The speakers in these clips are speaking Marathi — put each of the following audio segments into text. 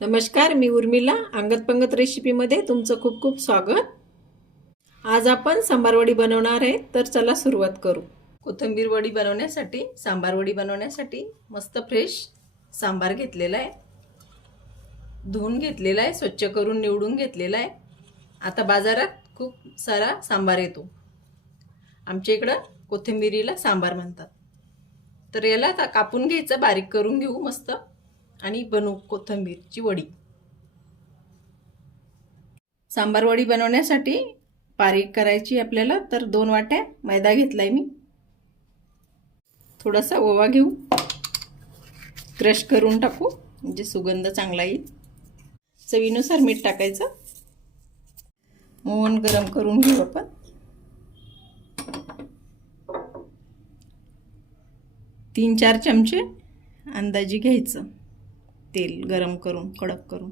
नमस्कार, मी उर्मिला. अंगत पंगत रेसिपीमध्ये तुमचं खूप खूप स्वागत. आज आपण सांबार वडी बनवणार आहे, तर चला सुरुवात करू. कोथिंबीर वडी बनवण्यासाठी, सांबार वडी बनवण्यासाठी मस्त फ्रेश सांबार घेतलेला आहे. धुवून घेतलेला आहे, स्वच्छ करून निवडून घेतलेला आहे. आता बाजारात खूप सारा सांबार येतो. आमच्या इकडं कोथिंबीरीला सांबार म्हणतात. तर याला आता कापून घ्यायचं, बारीक करून घेऊ मस्त आणि बनवू कोथिंबीरची वडी. सांबार वडी बनवण्यासाठी बारीक करायची आपल्याला, तर 2 वाट्या मैदा घेतलाय मी. थोडासा ओवा घेऊ, क्रश करून टाकू म्हणजे सुगंध चांगला येईल. चवीनुसार मीठ टाकायचं. मोहन गरम करून घेऊ आपण. तीन 4 चमचे अंदाजे घ्यायचं तेल, गरम करून कडक करून.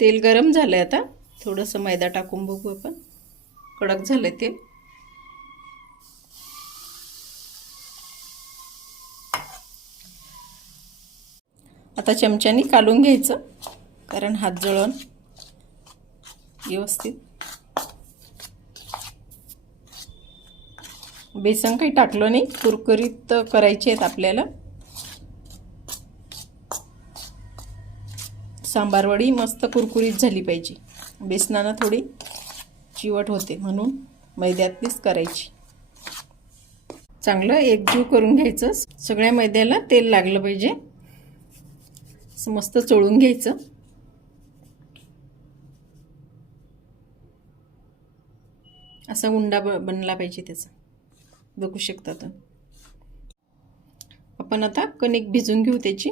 तेल गरम झालंय. आता थोडंसं मैदा टाकून बघू आपण. कडक झालंय तेल. आता चमच्याने काढून घ्यायचं, कारण हात जळण व्यवस्थित. बेसन काही टाकलं नाही, कुरकुरीत करायचे आहेत आपल्याला. सांबार वडी मस्त कुरकुरीत झाली पाहिजे. बेसनानं थोडी चिवट होते, म्हणून मैद्यातलीच करायची. चांगलं एकजीव करून घ्यायचं. सगळ्या मैद्याला तेल लागलं पाहिजे. असं मस्त चोळून घ्यायचं. असा उंडा बनला पाहिजे त्याचा, बघू शकता तुम्ही. आपण आता कणिक भिजून घेऊ त्याची.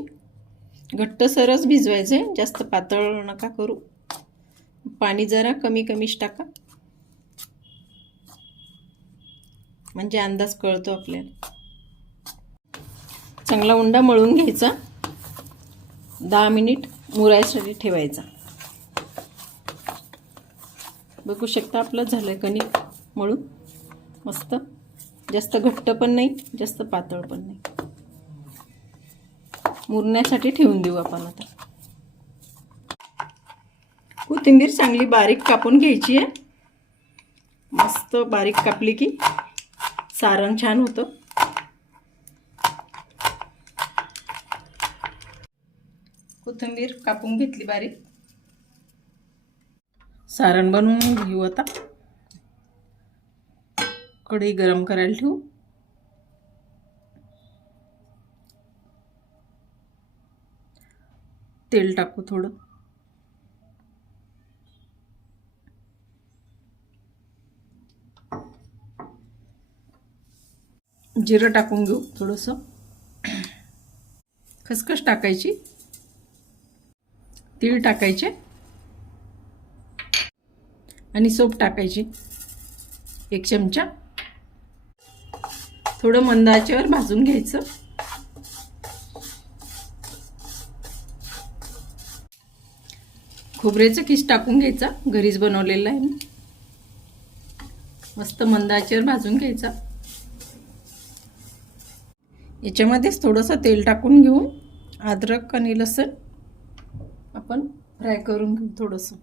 घट्टसरच भिजवायचं आहे, जास्त पातळ नका करू. पाणी जरा कमी कमीच टाका, म्हणजे अंदाज कळतो आपल्याला. चांगला उंडा मळून घ्यायचा. 10 मिनिट मुरायसाठी ठेवायचा. बघू शकता आपलं झालंय कणिक मळून मस्त. जास्त घट्ट पण नाही, जास्त पातळ पण नाही. मुरण्यासाठी ठेवून देऊ आपण. आता कोथिंबीर चांगली बारीक कापून घ्यायची आहे. मस्त बारीक कापली की सारण छान होतं. कोथिंबीर कापून घेतली बारीक. सारण बनवून घेऊ. आता कढई गरम करायला ठेवू. तेल टाकू थोडं. जिरं टाकून घेऊ थोडंसं. खसखस टाकायची, तीळ टाकायचे आणि सोप टाकायची 1 चमचा. थोडं मंद आचेवर भाजून घ्यायचं. खोबऱ्याचं किस टाकून घ्यायचा, घरीच बनवलेला आहे. मस्त मंद आचेवर भाजून घ्यायचा. याच्यामध्येच थोडंसं तेल टाकून घेऊन अद्रक आणि लसूण आपण फ्राय करून घेऊ. थोडंसं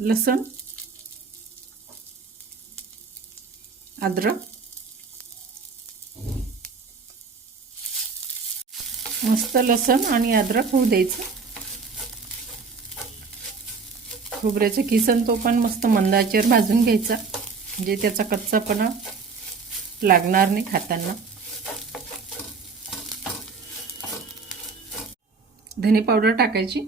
लसूण, अद्रक मस्त लसूण आणि अद्रक होऊ द्यायचं. खोबऱ्याचं किसन तो पण मस्त मंद आचेवर भाजून घ्यायचा, म्हणजे त्याचा कच्चापणा लागणार नाही खाताना. धने पावडर टाकायची,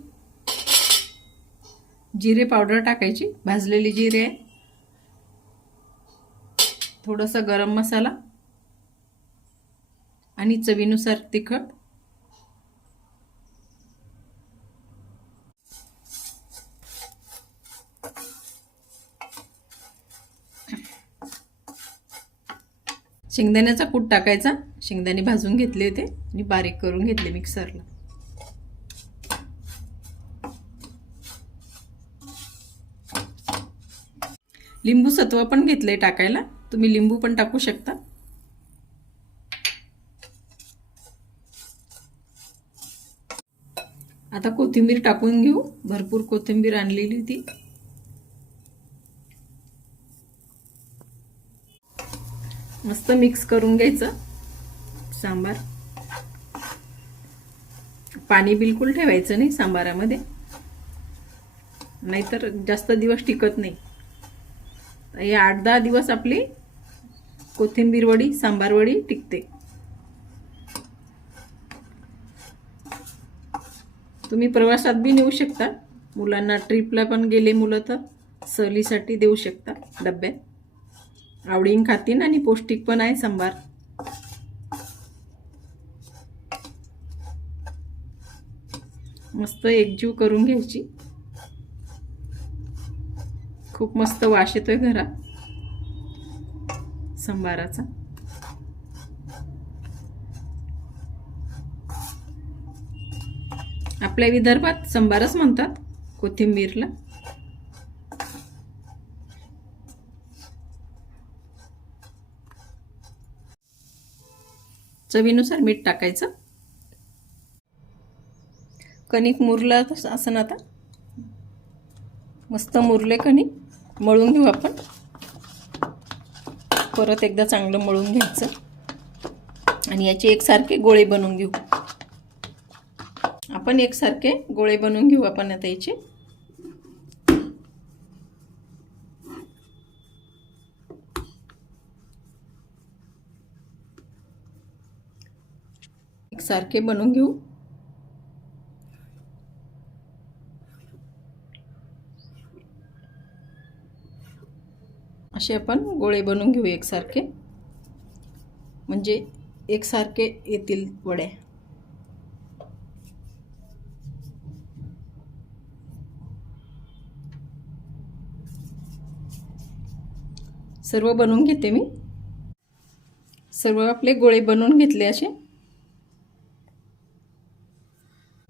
जिरे पावडर टाकायची, भाजलेली जिरे आहे. थोडासा गरम मसाला आणि चवीनुसार तिखट. शेंगदाण्याचा कूट टाकायचा. शेंगदाणे भाजून घेतले होते आणि बारीक करून घेतले मिक्सरला. लिंबू सत्व पण घेतले टाकायला, तुम्ही लिंबू पण टाकू शकता. आता कोथिंबीर टाकून घेऊ. भरपूर कोथिंबीर आणलेली होती. मस्त मिक्स करून घ्यायचं सांबार. पाणी बिलकुल ठेवायचं नाही सांबारामध्ये, नाहीतर जास्त दिवस टिकत नाही. हे 8-10 दिवस आपली कोथिंबीर वडी, सांबार वडी टिकते. तुम्ही प्रवासात बी नेऊ शकता. मुलांना ट्रिपला पण गेले मुलं तर सहलीसाठी देऊ शकता डब्यात. आवडीन खातीन आणि पौष्टिक पण आहे सांबार. मस्त एकजीव करून घ्यायची. खूप मस्त वास येतोय घरात सांबाराचा. आपल्या विदर्भात सांबारच म्हणतात कोथिंबीरला. चवीनुसार मीठ टाकायचं. कणिक मुरला असं आता मस्त मुरले कणिक. मळून घेऊ आपण. परत एकदा चांगलं मळून घ्यायचं आणि याचे एकसारखे गोळे बनवून घेऊ. आपण एकसारखे गोळे बनवून घेऊ आपण आता याचे. एकसारखे बनवून घेऊ. असे आपण गोळे बनवून घेऊ एकसारखे, म्हणजे एकसारखे येतील वड्या. सर्व बनवून घेते मी. सर्व आपले गोळे बनवून घेतले असे.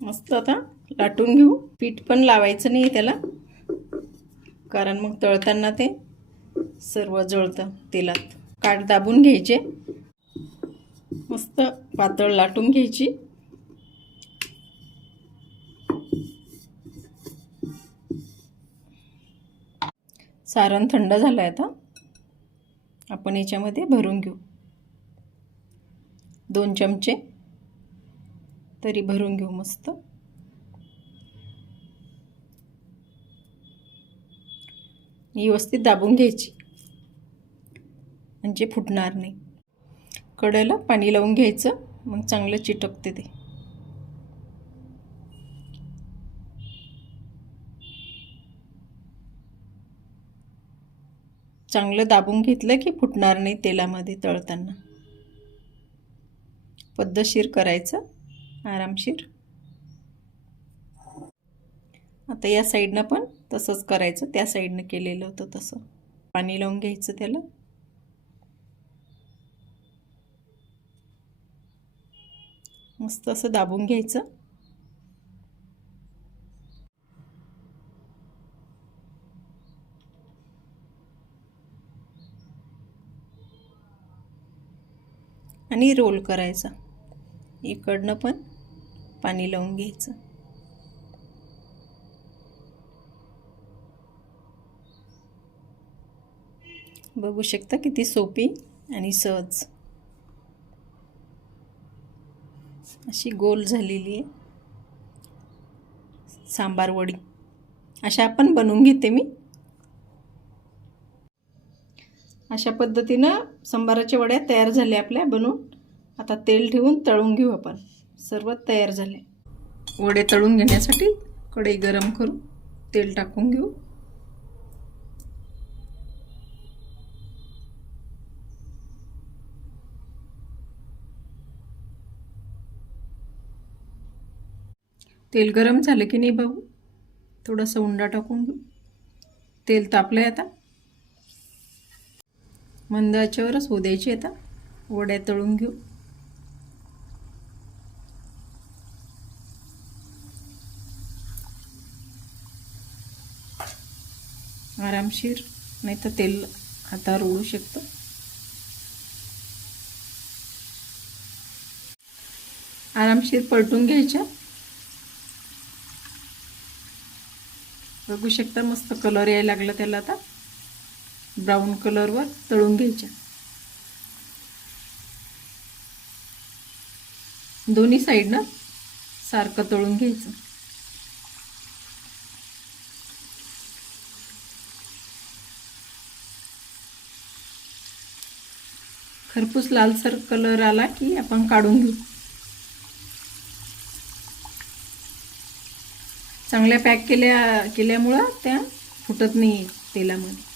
मस्त आता लाटून घेऊ. पीठ पण लावायचं नाही त्याला, कारण मग तळताना ते सर्व जळतं तेलात. काठ दाबून घ्यायचे. मस्त पातळ लाटून घ्यायची. सारण थंड झालं आहे. आता आपण याच्यामध्ये भरून घेऊ. 2 चमचे तरी भरून घेऊ. मस्त व्यवस्थित दाबून घ्यायची, म्हणजे फुटणार नाही. कढईला पाणी लावून घ्यायचं, मग चांगलं चिटकते ते. चांगलं दाबून घेतलं की फुटणार नाही तेलामध्ये तळताना. पद्धतशीर करायचं, आरामशीर. आता या साईडनं पण तसंच करायचं. त्या साईडनं केलेलं होतं तसं. पाणी लावून घ्यायचं त्याला. मस्त असं दाबून घ्यायचं. आणि रोल करायचा. इकडनं पण पाणी लावून घ्यायचं. बघू शकता किती सोपी आणि सहज अशी गोल झालेली आहे सांबार वडी. अशा आपण बनवून घेते मी. अशा पद्धतीनं सांबाराच्या वड्या तयार झाल्या आपल्या बनवून. आता तेल ठेवून तळून घेऊ आपण. सर्व तयार झाले. वडे तळून घेण्यासाठी कढई गरम करू, तेल टाकून घेऊ. तेल गरम झालं की नाही बघू. थोडासा उंडा टाकून घेऊ. तेल तापलंय आता. मंद आचेवरच होऊ द्यायची. आता वड्या तळून घेऊ. आरामशीर, नाही तर तेल हातावर उडू शकतं. आरामशीर पलटून घ्यायच्या. बघू शकता मस्त कलर यायला लागला त्याला. आता ब्राऊन कलरवर तळून घ्यायच्या. दोन्ही साईडनं सारखं तळून घ्यायचं. खरपूस लालसर कलर आला की आपण काढून घेऊ. चांगल्या पॅक केल्यामुळं त्या फुटत नाही तेलामध्ये.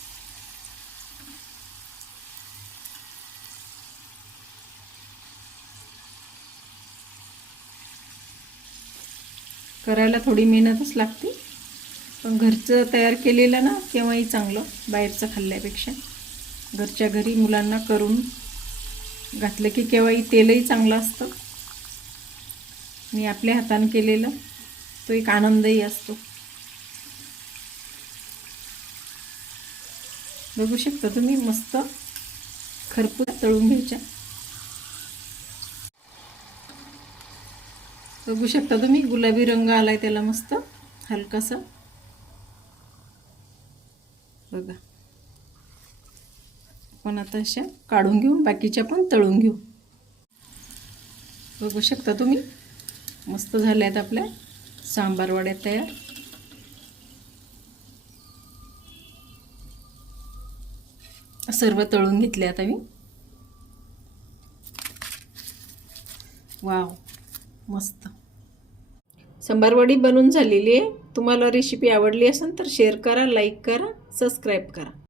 करायला थोडी मेहनतच लागते, पण घरचं तयार केलेलं ना केव्हाही चांगलं बाहेरचं खाल्ल्यापेक्षा. घरच्या घरी मुलांना करून घातलं की केव्हाही तेलही चांगलं असतं आणि आपल्या हाताने केलेलं तो एक आनंदही असतो. बघू शकता तुम्ही मस्त खरपूस तळून घ्यायच्या. बघू शकता तुम्ही गुलाबी रंग आलाय त्याला मस्त हलकासा. बघा आपण आता अशा काढून घेऊन बाकीच्या पण तळून घेऊ. बघू शकता तुम्ही मस्त झाल्यात आपल्या सांबार वड्या तयार. सर्व तळून घेतले आता मी. वाव मस्त सांबार वडी बनवून झालेली आहे. तुम्हाला रेसिपी आवडली असेल तर शेअर करा, लाईक करा, सबस्क्राईब करा.